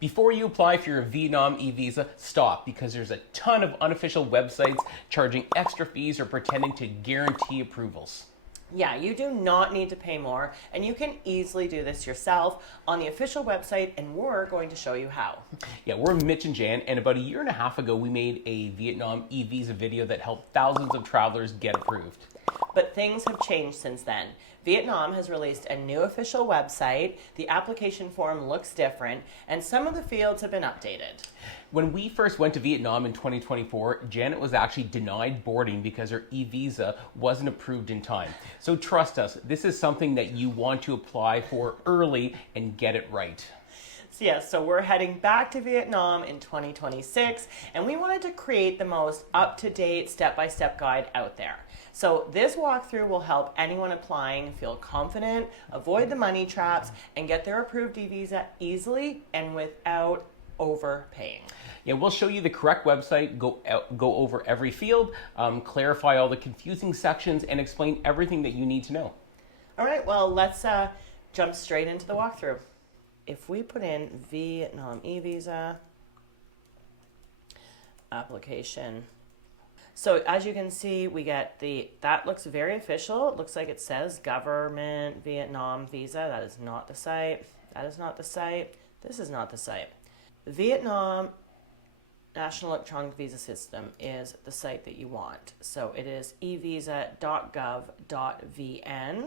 Before you apply for your Vietnam eVisa, stop, because there's a ton of unofficial websites charging extra fees or pretending to guarantee approvals. Yeah, you do not need to pay more, and you can easily do this yourself on the official website, and we're going to show you how. Yeah, we're Mitch and Jan, and about a year and a half ago, we made a Vietnam eVisa video that helped thousands of travelers get approved. But things have changed since then. Vietnam has released a new official website, the application form looks different, and some of the fields have been updated. When we first went to Vietnam in 2024, Janet was actually denied boarding because her eVisa wasn't approved in time. So trust us, this is something that you want to apply for early and get it right. So we're heading back to Vietnam in 2026, and we wanted to create the most up-to-date step-by-step guide out there. So this walkthrough will help anyone applying feel confident, avoid the money traps, and get their approved eVisa easily and without overpaying. Yeah, we'll show you the correct website, go over every field, clarify all the confusing sections, and explain everything that you need to know. All right, well, let's jump straight into the walkthrough. If we put in Vietnam eVisa application, so as you can see, we get that looks very official. It looks like it says government Vietnam visa. That is not the site. That is not the site. This is not the site. Vietnam National Electronic Visa System is the site that you want. So it is evisa.gov.vn.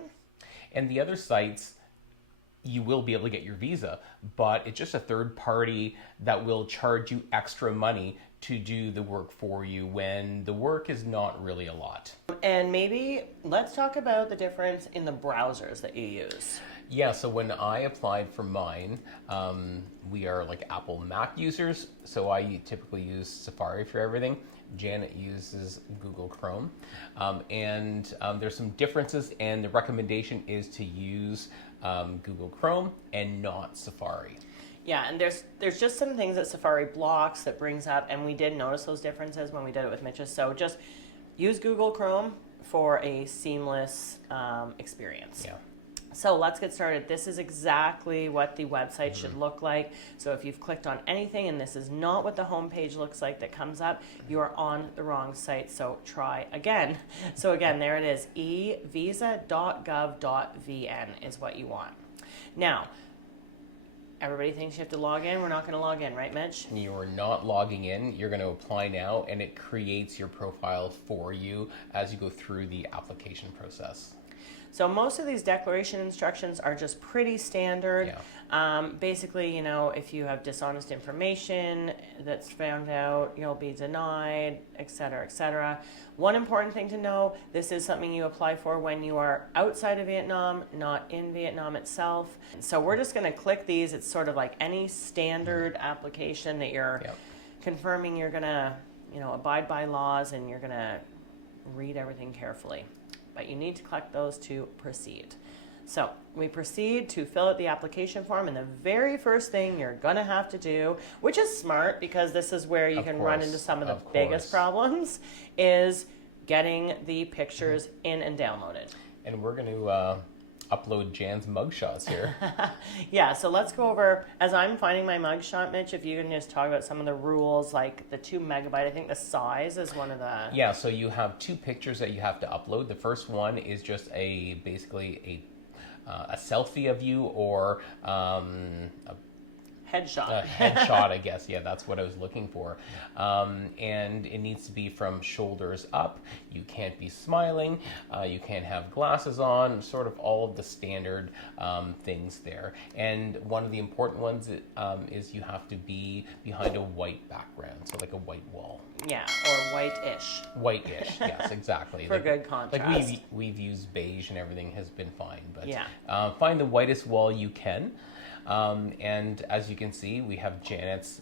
And the other sites, you will be able to get your visa, but it's just a third party that will charge you extra money to do the work for you when the work is not really a lot. And maybe let's talk about the difference in the browsers that you use. Yeah, so when I applied for mine, we are like Apple Mac users, so I typically use Safari for everything. Janet uses Google Chrome, and there's some differences, and the recommendation is to use Google Chrome and not Safari. Yeah, and there's just some things that Safari blocks that brings up, and we did notice those differences when we did it with Mitch's. So just use Google Chrome for a seamless experience. Yeah. So let's get started. This is exactly what the website should look like. So if you've clicked on anything and this is not what the homepage looks like that comes up, you are on the wrong site. So try again. So again, there it is. evisa.gov.vn is what you want. Now, everybody thinks you have to log in. We're not going to log in, right, Mitch? You're not logging in. You're going to apply now, and it creates your profile for you as you go through the application process. So most of these declaration instructions are just pretty standard. Yeah. Basically, if you have dishonest information that's found out, you'll be denied, et cetera, et cetera. One important thing to know, this is something you apply for when you are outside of Vietnam, not in Vietnam itself. So we're just going to click these. It's sort of like any standard application that you're confirming you're going to, abide by laws and you're going to read everything carefully. But you need to click those to proceed. So we proceed to fill out the application form, and the very first thing you're going to have to do, which is smart because this is where you can run into some of the biggest problems, is getting the pictures in and downloaded. And we're going to upload Jan's mugshots here. Yeah, so let's go over, as I'm finding my mugshot, Mitch, if you can just talk about some of the rules, like the 2 megabyte, I think the size is one of the... Yeah, so you have 2 pictures that you have to upload. The first one is just basically a selfie of you, or a headshot. Headshot, I guess. Yeah, that's what I was looking for. And it needs to be from shoulders up. You can't be smiling. You can't have glasses on, sort of all of the standard things there. And one of the important ones is you have to be behind a white background, so like a white wall. Yeah, or white-ish. White-ish, yes, exactly. For good contrast. Like we've used beige and everything has been fine. But yeah. Find the whitest wall you can. And as you can see, we have Janet's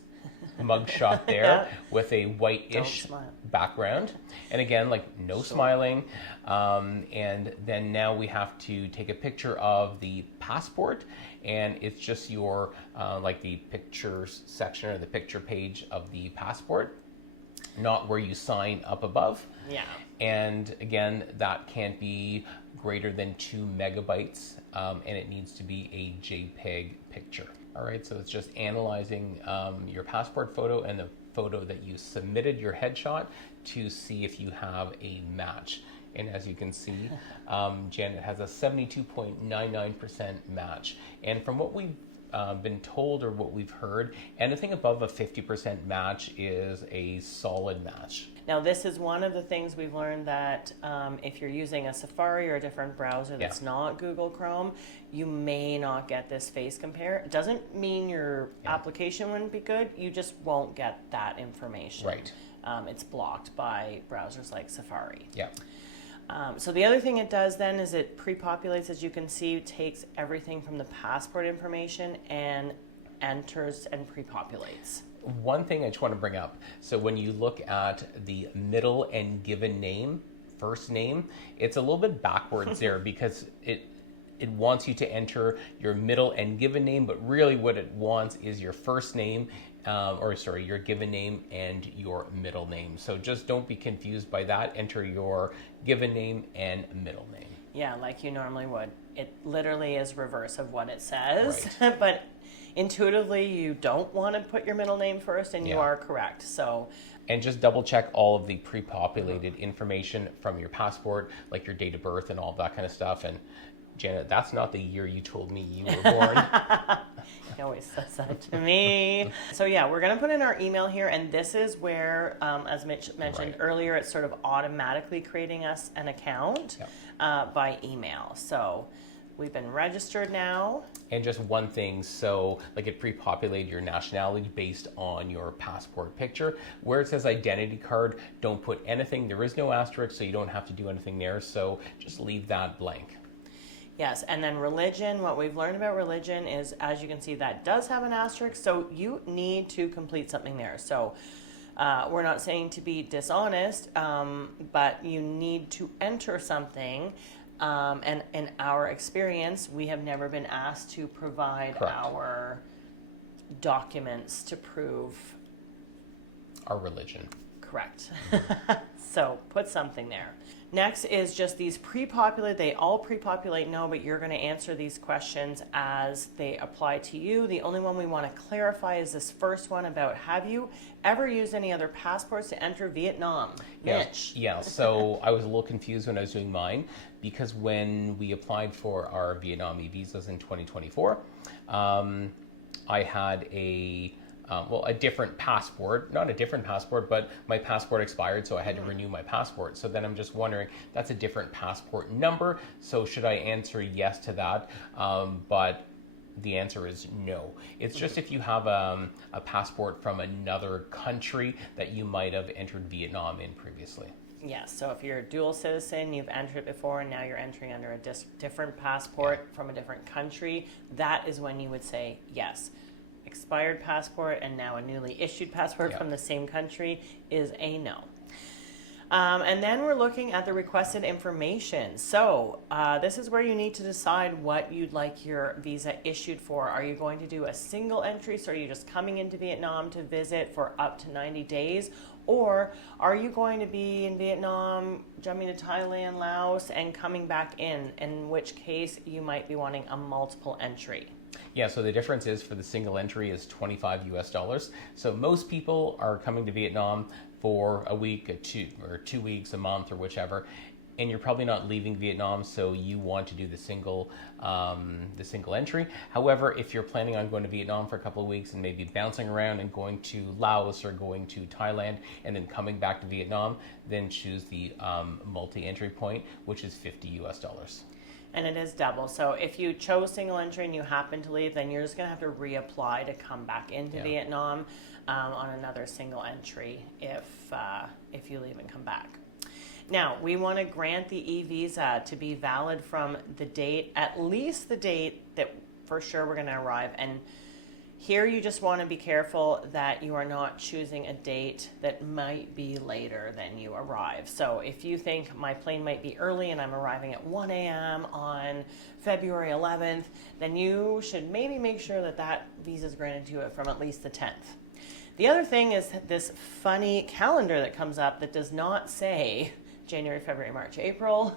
mugshot there with a white-ish background. And again, like no smiling. And then now we have to take a picture of the passport, and it's just your, like the pictures section or the picture page of the passport, not where you sign up above. Yeah. And again, that can't be greater than 2 megabytes, and it needs to be a JPEG picture. All right, so it's just analyzing your passport photo and the photo that you submitted, your headshot, to see if you have a match. And as you can see, Janet has a 72.99% match. And from what we've been told or what we've heard, anything above a 50% match is a solid match. Now, this is one of the things we've learned, that if you're using a Safari or a different browser that's not Google Chrome, you may not get this face compare. It doesn't mean your application wouldn't be good. You just won't get that information. Right. It's blocked by browsers like Safari. Yeah. So the other thing it does then is it pre-populates, as you can see, takes everything from the passport information and enters and pre-populates. One thing I just want to bring up, so when you look at the middle and given name, first name, it's a little bit backwards there because it wants you to enter your middle and given name, but really what it wants is your first name, your given name and your middle name. So just don't be confused by that. Enter your given name and middle name. Yeah, like you normally would. It literally is reverse of what it says, right. But intuitively you don't want to put your middle name first, and you are correct. So, and just double check all of the pre-populated information from your passport, like your date of birth and all that kind of stuff. And Janet, that's not the year you told me you were born. He always says that to me. So yeah, we're going to put in our email here, and this is where, as Mitch mentioned earlier, it's sort of automatically creating us an account by email. So we've been registered now. And just one thing, so like it pre-populated your nationality based on your passport picture. Where it says identity card, don't put anything. There is no asterisk, so you don't have to do anything there. So just leave that blank. Yes, and then religion, what we've learned about religion is, as you can see, that does have an asterisk, so you need to complete something there. So we're not saying to be dishonest, but you need to enter something. And in our experience, we have never been asked to provide our documents to prove our religion. Correct. So put something there. Next is just these pre-populate. They all pre-populate no, but you're going to answer these questions as they apply to you. The only one we want to clarify is this first one about, have you ever used any other passports to enter Vietnam? Mitch. Yeah, so I was a little confused when I was doing mine, because when we applied for our Vietnam eVisas in 2024, I had a different passport, not a different passport, but my passport expired, so I had to renew my passport. So then I'm just wondering, that's a different passport number, so should I answer yes to that? But the answer is no. It's just if you have a passport from another country that you might have entered Vietnam in previously. Yes, so if you're a dual citizen, you've entered it before, and now you're entering under a different passport from a different country, that is when you would say yes. Expired passport and now a newly issued passport from the same country is a no. And then we're looking at the requested information. So this is where you need to decide what you'd like your visa issued for. Are you going to do a single entry, so are you just coming into Vietnam to visit for up to 90 days? Or are you going to be in Vietnam, jumping to Thailand, Laos, and coming back in which case you might be wanting a multiple entry? Yeah, so the difference is for the single entry is $25 US. So most people are coming to Vietnam for a week, or 2 weeks, a month, or whichever, and you're probably not leaving Vietnam, so you want to do the single entry. However, if you're planning on going to Vietnam for a couple of weeks and maybe bouncing around and going to Laos or going to Thailand and then coming back to Vietnam, then choose the multi-entry point, which is $50 US. And it is double. So if you chose single entry and you happen to leave, then you're just going to have to reapply to come back into Vietnam on another single entry if you leave and come back. Now, we want to grant the eVisa to be valid from the date, at least the date that for sure we're going to arrive. And here you just want to be careful that you are not choosing a date that might be later than you arrive. So if you think my plane might be early and I'm arriving at 1 a.m. on February 11th, then you should maybe make sure that that visa is granted to you from at least the 10th. The other thing is this funny calendar that comes up that does not say January, February, March, April.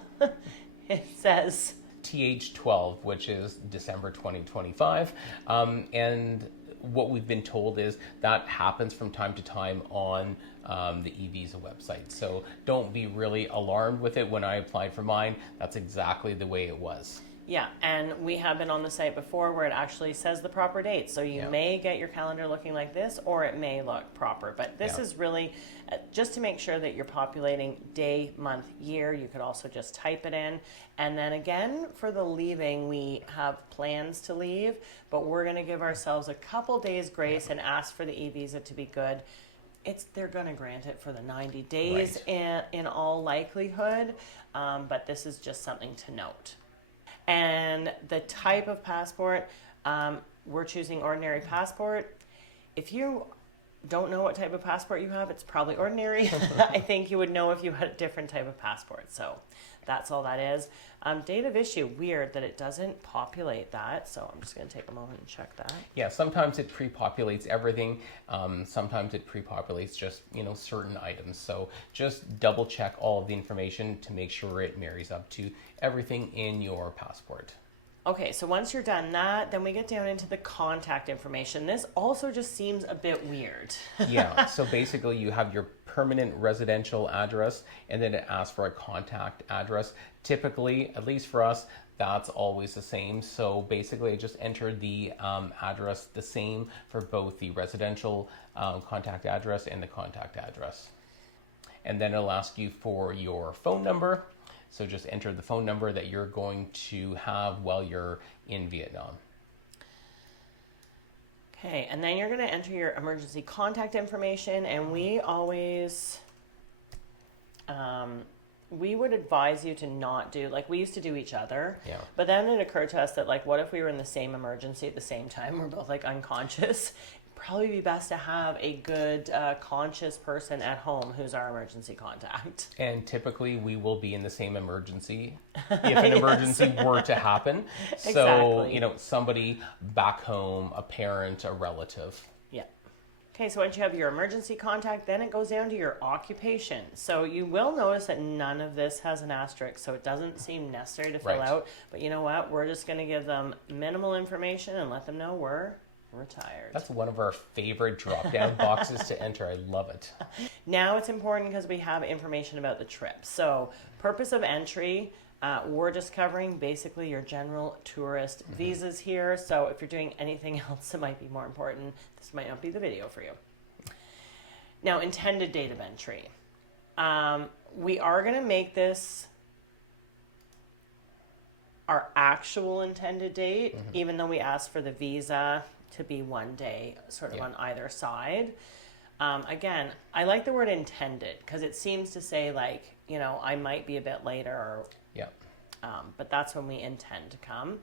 It says TH12, which is December 2025. And what we've been told is that happens from time to time on the eVisa website. So don't be really alarmed with it. When I applied for mine, that's exactly the way it was. Yeah, and we have been on the site before where it actually says the proper date. So you may get your calendar looking like this, or it may look proper. But this is really just to make sure that you're populating day, month, year. You could also just type it in. And then again, for the leaving, we have plans to leave, but we're going to give ourselves a couple days grace and ask for the eVisa to be good. They're going to grant it for the 90 days in all likelihood, but this is just something to note. And the type of passport, we're choosing ordinary passport. If you don't know what type of passport you have, it's probably ordinary. I think you would know if you had a different type of passport. So that's all that is. Date of issue, weird that it doesn't populate that. So I'm just going to take a moment and check that. Yeah, sometimes it pre-populates everything. Sometimes it pre-populates just, certain items. So just double check all of the information to make sure it marries up to everything in your passport. Okay, so once you're done that, then we get down into the contact information. This also just seems a bit weird. Yeah, so basically you have your permanent residential address, and then it asks for a contact address. Typically, at least for us, that's always the same. So basically I just entered the address the same for both the residential contact address and the contact address. And then it'll ask you for your phone number. So just enter the phone number that you're going to have while you're in Vietnam. Okay, and then you're going to enter your emergency contact information, and we always, we would advise you to not do, we used to do each other, but then it occurred to us that, what if we were in the same emergency at the same time, we're both, unconscious, probably be best to have a good conscious person at home who's our emergency contact. And typically we will be in the same emergency if an emergency were to happen. So, somebody back home, a parent, a relative. Yeah. Okay, so once you have your emergency contact, then it goes down to your occupation. So you will notice that none of this has an asterisk, so it doesn't seem necessary to fill out. But you know what? We're just going to give them minimal information and let them know we're retired. That's one of our favorite drop-down boxes to enter. I love it. Now it's important because we have information about the trip. So purpose of entry, we're just covering basically your general tourist visas here. So if you're doing anything else that might be more important, this might not be the video for you. Now, intended date of entry. We are going to make this our actual intended date, even though we asked for the visa to be one day sort of on either side. Again, I like the word intended because it seems to say I might be a bit later but that's when we intend to come.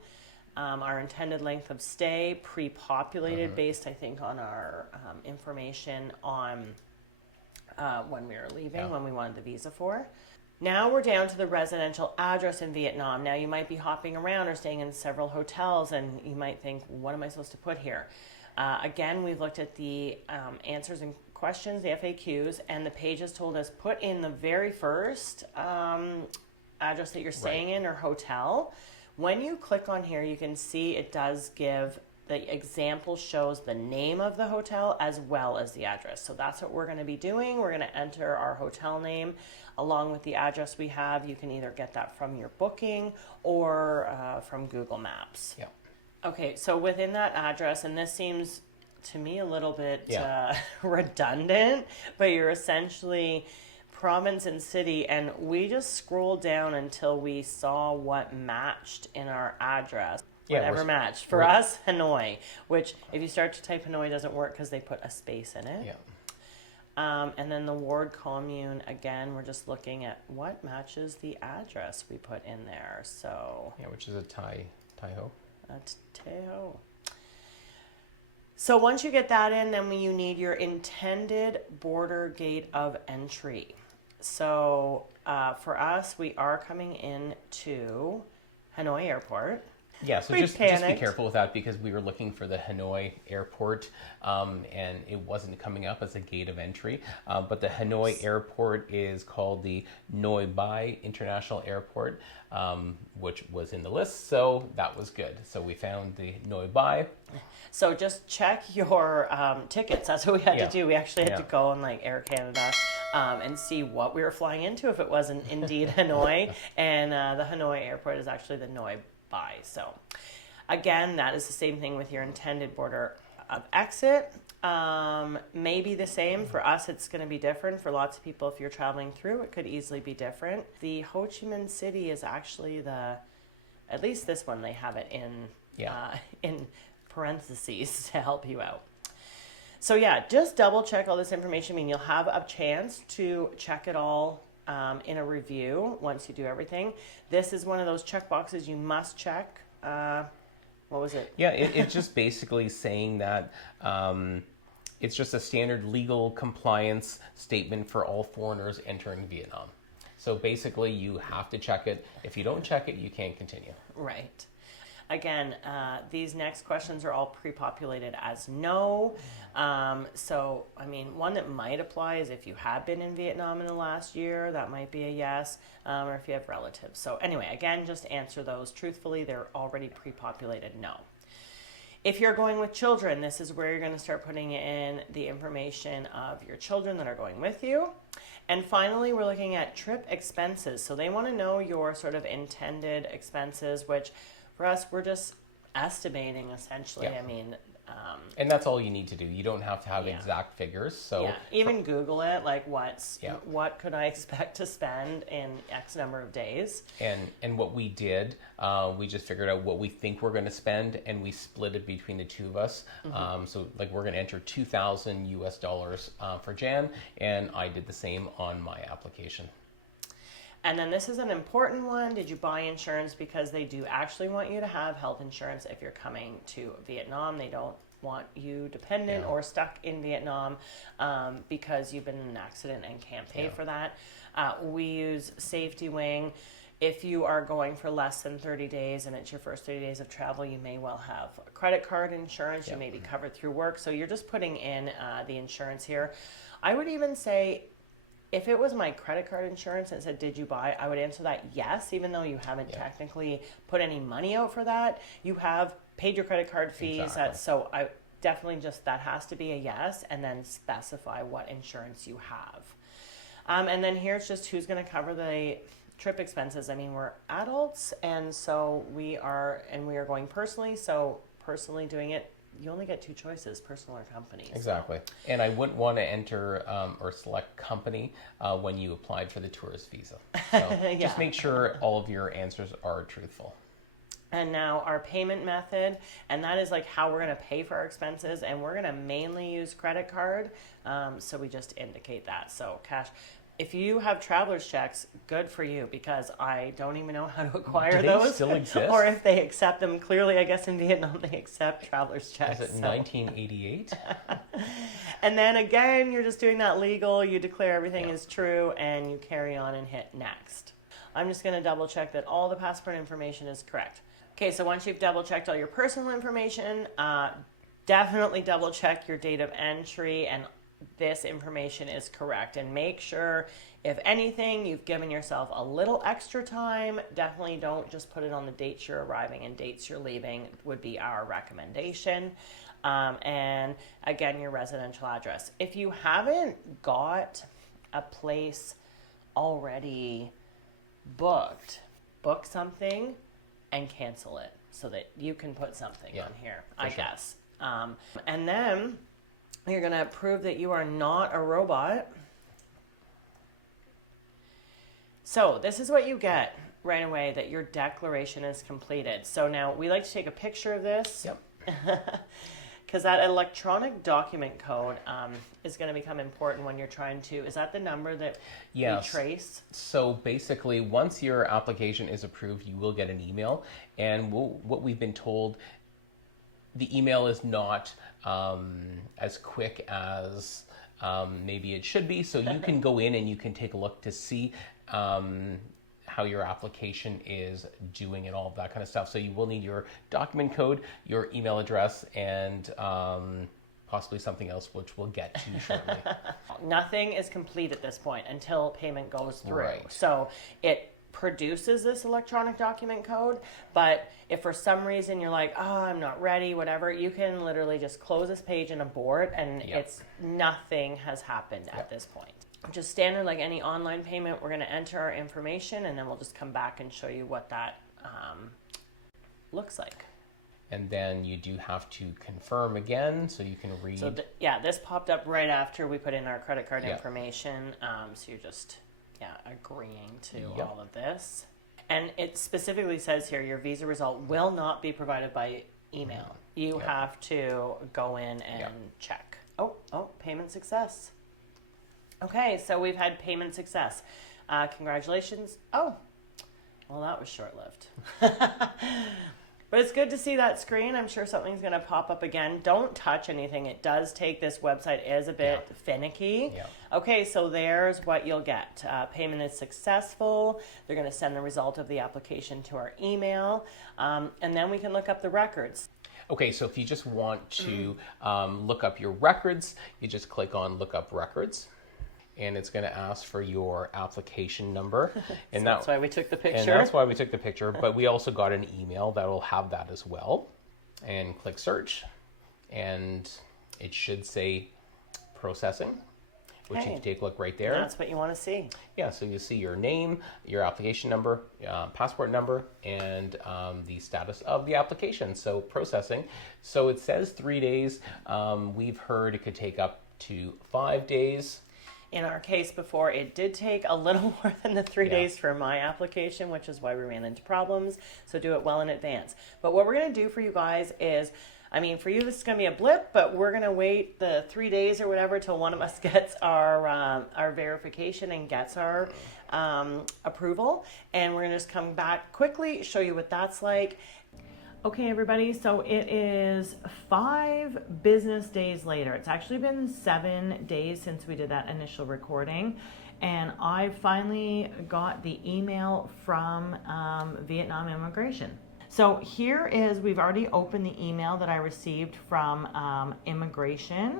Our intended length of stay pre-populated based I think on our information on when we were leaving, when we wanted the visa for. Now we're down to the residential address in Vietnam. Now you might be hopping around or staying in several hotels and you might think, what am I supposed to put here? Again, we've looked at the answers and questions, the FAQs, and the pages told us put in the very first address that you're staying in or hotel. When you click on here, you can see it does give, the example shows the name of the hotel as well as the address. So that's what we're going to be doing. We're going to enter our hotel name along with the address we have. You can either get that from your booking or from Google Maps. Yeah. Okay, so within that address, and this seems to me a little bit redundant, but you're essentially province and city, and we just scrolled down until we saw what matched in our address. Whatever matched. For us, Hanoi, which if you start to type Hanoi, doesn't work because they put a space in it. Yeah. And then the ward commune, again, we're just looking at what matches the address we put in there. So which is a Thai Ho. That's Teho. So once you get that in, then you need your intended border gate of entry. So for us, we are coming in to Hanoi Airport. Yeah, so just be careful with that, because we were looking for the Hanoi airport, and it wasn't coming up as a gate of entry. But the Hanoi airport is called the Noi Bai International Airport, which was in the list, so that was good. So we found the Noi Bai. So just check your tickets. That's what we had to do. We actually had to go on like Air Canada and see what we were flying into, if it wasn't indeed Hanoi. And the Hanoi airport is actually the Noi Bai. So again, that is the same thing with your intended border of exit. Maybe the same. For us, it's going to be different. For lots of people, if you're traveling through, it could easily be different. The Ho Chi Minh City is actually at least this one, they have it in parentheses to help you out. So yeah, just double check all this information. I mean, you'll have a chance to check it all in a review once you do everything. This is one of those check boxes you must check. What was it? Yeah, it's just basically saying that it's just a standard legal compliance statement for all foreigners entering Vietnam. So basically, you have to check it. If you don't check it, you can't continue. Right. Again, these next questions are all pre-populated as no. So, I mean, one that might apply is if you have been in Vietnam in the last year, that might be a yes, or if you have relatives. So anyway, again, just answer those truthfully. They're already pre-populated no. If you're going with children, this is where you're going to start putting in the information of your children that are going with you. And finally, we're looking at trip expenses. So they want to know your sort of intended expenses, which for us, we're just estimating essentially. Yeah. I mean, and that's all you need to do. You don't have to have exact figures. So even Google it. Like, what could I expect to spend in X number of days? And what we did, we just figured out what we think we're going to spend, and we split it between the two of us. So like we're going to enter $2,000 for Jan, and I did the same on my application. And then this is an important one. Did you buy insurance? Because they do actually want you to have health insurance if you're coming to Vietnam. They don't want you dependent or stuck in Vietnam because you've been in an accident and can't pay for that. We use Safety Wing. If you are going for less than 30 days and it's your first 30 days of travel, you may well have credit card insurance. You may be covered through work. So you're just putting in the insurance here. I would even say, if it was my credit card insurance and it said, did you buy? I would answer that yes, even though you haven't technically put any money out for that. You have paid your credit card fees. Exactly. So I definitely that has to be a yes, and then specify what insurance you have. And then here's just who's going to cover the trip expenses. I mean, we're adults, and so we are going personally. So personally doing it, you only get two choices, personal or company. Exactly. And I wouldn't want to enter or select company when you applied for the tourist visa. So just make sure all of your answers are truthful. And now our payment method, and that is like how we're going to pay for our expenses. And we're going to mainly use credit card. So we just indicate that. So cash. If you have traveler's checks, good for you, because I don't even know how to acquire Do they those. still exist? Or if they accept them. Clearly, I guess in Vietnam they accept traveler's checks. Is it 1988? And then again, you're just doing that legal. You declare everything is true, and you carry on and hit next. I'm just going to double check that all the passport information is correct. Okay, so once you've double checked all your personal information, definitely double check your date of entry and this information is correct, and make sure, if anything, you've given yourself a little extra time. Definitely don't just put it on the dates you're arriving and dates you're leaving would be our recommendation. And again, your residential address. If you haven't got a place already booked, book something and cancel it so that you can put something on here, I guess. And then you're going to prove that you are not a robot. So this is what you get right away, that your declaration is completed. So now we like to take a picture of this. Because that electronic document code is going to become important when you're trying to, is that the number that we trace? So basically, once your application is approved, you will get an email. And what we've been told, the email is not as quick as how your application is doing and all of that kind of stuff. So you will need your document code, your email address, and possibly something else, which we'll get to shortly. Nothing is complete at this point until payment goes through. Right. So it produces this electronic document code, but if for some reason you're like, oh, I'm not ready, whatever, you can literally just close this page and abort, and it's nothing has happened at this point. Just standard like any online payment, we're going to enter our information, and then we'll just come back and show you what that looks like. And then you do have to confirm again, so you can read. So this popped up right after we put in our credit card information. So you're just agreeing to all of this. And it specifically says here, your Visa result will not be provided by email. You have to go in and check. Oh, payment success. Okay, so we've had payment success. Congratulations. Oh, well, that was short-lived. But it's good to see that screen. I'm sure something's going to pop up again. Don't touch anything. It does take, this website is a bit finicky. Yeah. Okay, so there's what you'll get. Payment is successful. They're going to send the result of the application to our email. And then we can look up the records. Okay, so if you just want to look up your records, you just click on Look Up Records. And it's going to ask for your application number. And so that's why we took the picture. And that's why we took the picture. But we also got an email that will have that as well. And click search. And it should say processing, which you can take a look right there. And that's what you want to see. Yeah, so you see your name, your application number, passport number, and the status of the application. So processing. So it says 3 days. We've heard it could take up to 5 days. In our case before, it did take a little more than the 3 days for my application, which is why we ran into problems. So do it well in advance. But what we're going to do for you guys is, I mean, for you, this is going to be a blip, but we're going to wait the 3 days or whatever till one of us gets our verification and gets our approval. And we're going to just come back quickly, show you what that's like. Okay, everybody, so it is 5 business days later. It's actually been 7 days since we did that initial recording, and I finally got the email from Vietnam Immigration. So here is, we've already opened the email that I received from Immigration,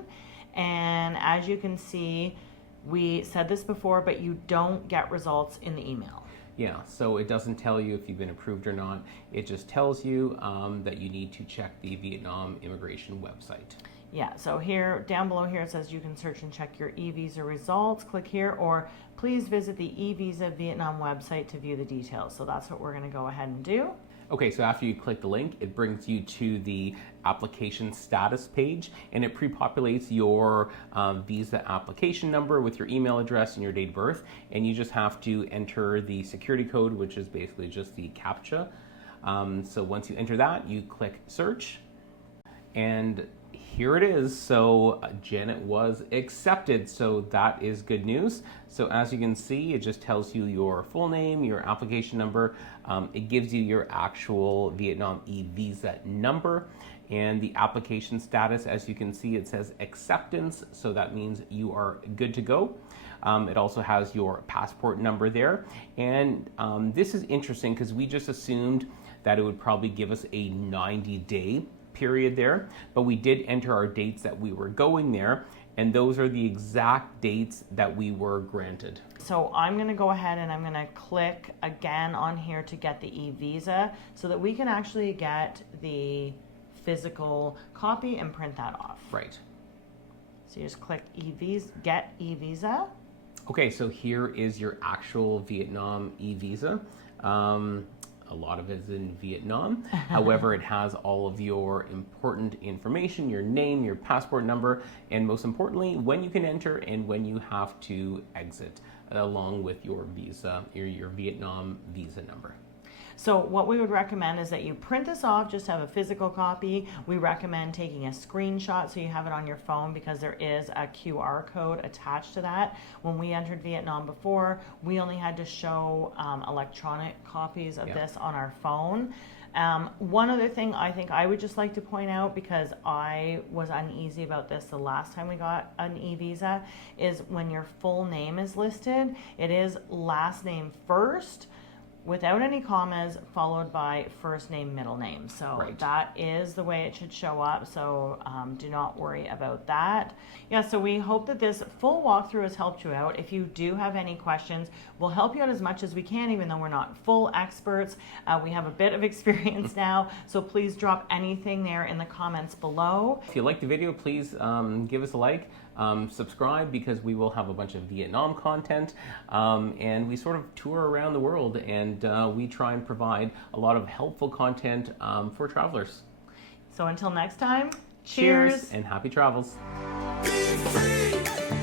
and as you can see, we said this before, but you don't get results in the email. Yeah, so it doesn't tell you if you've been approved or not. It just tells you that you need to check the Vietnam immigration website. Yeah, so here, down below here, it says you can search and check your eVisa results. Click here, or please visit the eVisa Vietnam website to view the details. So that's what we're going to go ahead and do. Okay, so after you click the link, it brings you to the application status page, and it pre-populates your visa application number with your email address and your date of birth, and you just have to enter the security code, which is basically just the CAPTCHA. So once you enter that, you click search, and here it is. So Janet was accepted, so that is good news. So as you can see, it just tells you your full name, your application number. It gives you your actual Vietnam eVisa number, and the application status, as you can see, it says acceptance, so that means you are good to go. It also has your passport number there, and this is interesting because we just assumed that it would probably give us a 90-day period there, but we did enter our dates that we were going there, and those are the exact dates that we were granted. So I'm going to go ahead and I'm going to click again on here to get the eVisa so that we can actually get the physical copy and print that off. Right. So you just click eVisa, get eVisa. Okay, so here is your actual Vietnam eVisa. A lot of it is in Vietnam. However, it has all of your important information, your name, your passport number, and most importantly, when you can enter and when you have to exit, along with your visa, your Vietnam visa number. So what we would recommend is that you print this off, just have a physical copy. We recommend taking a screenshot so you have it on your phone, because there is a QR code attached to that. When we entered Vietnam before, we only had to show electronic copies of this on our phone. One other thing I think I would just like to point out, because I was uneasy about this the last time we got an eVisa, is when your full name is listed, it is last name first, without any commas, followed by first name, middle name. So Right. that is the way it should show up. So do not worry about that. Yeah, so we hope that this full walkthrough has helped you out. If you do have any questions, we'll help you out as much as we can, even though we're not full experts. We have a bit of experience now, so please drop anything there in the comments below. If you liked the video, please give us a like. Subscribe, because we will have a bunch of Vietnam content, and we sort of tour around the world, and we try and provide a lot of helpful content for travelers. So until next time, cheers And happy travels. Be free.